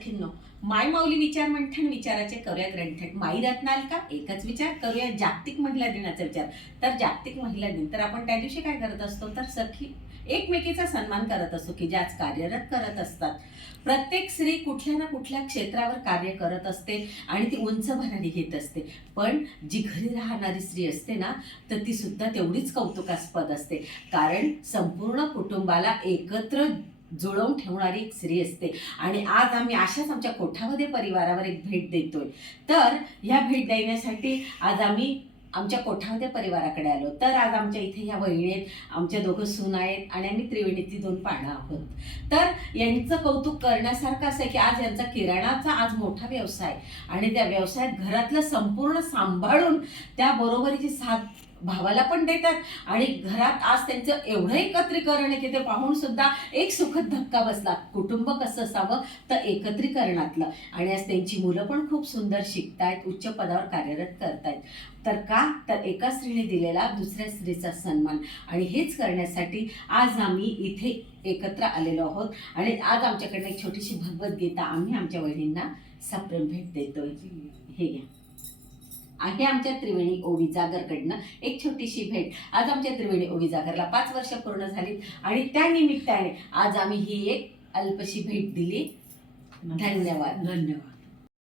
सखींनो, माय माऊली विचार मंथन विचाराचे करूया ग्रंथन. माई रत्नाल का एकच विचार करूया जागतिक महिला दिनाचा विचार. तर जागतिक महिला दिन तर आपण त्या दिवशी काय करत असतो तर सखी एकमेकीचा सन्मान करत असतो की ज्याच कार्यरत करत असतात. प्रत्येक स्त्री कुठल्या ना कुठल्या क्षेत्रावर कार्य करत असते आणि ती उंच भरारी घेत असते. पण जी घरी राहणारी स्त्री असते ना तर ती सुद्धा तेवढीच कौतुकास्पद असते, कारण संपूर्ण कुटुंबाला एकत्र जुळवून ठेवणारी एक स्त्री असते. आणि आज आम्ही अशाच आमच्या कोठामध्ये परिवारावर एक भेट देतोय. तर ह्या भेट देण्यासाठी आज आम्ही आमच्या कोठामध्ये परिवाराकडे आलो. तर आज आमच्या इथे ह्या वहिनी आहेत, आमच्या दोघं सून आहेत आणि आम्ही त्रिवेणीतली 2 पानं आहोत. तर यांचं कौतुक करण्यासारखं असं आहे की आज यांचा किराणाचा आज मोठा व्यवसाय आणि त्या व्यवसायात घरातलं संपूर्ण सांभाळून त्या बरोबरीची साथ भावाला पण देतात. आणि घरात आज त्यांचं एवढं एकत्रीकरण आहे की ते पाहून सुद्धा एक सुखद धक्का बसला. कुटुंब कसं असावं तर एकत्रीकरणातलं. आणि आज त्यांची मुलं पण खूप सुंदर शिकतायत, उच्च पदावर कार्यरत करतायत. तर का तर एका स्त्रीने दिलेला दुसऱ्या स्त्रीचा सन्मान. आणि हेच करण्यासाठी आज आम्ही इथे एकत्र आलेलो आहोत. आणि आज आमच्याकडनं एक छोटीशी भगवद्गीता आम्ही आमच्या वहिनींना सप्रेम भेट देतोय. हे घ्या, आहे आमच्या त्रिवेणी ओवी जागरकडनं एक छोटीशी भेट. आज आमच्या त्रिवेणी ओवी जागरला 5 वर्ष पूर्ण झाली आणि त्या निमित्ताने आज आम्ही ही एक अल्पशी भेट दिली. धन्यवाद. धन्यवाद.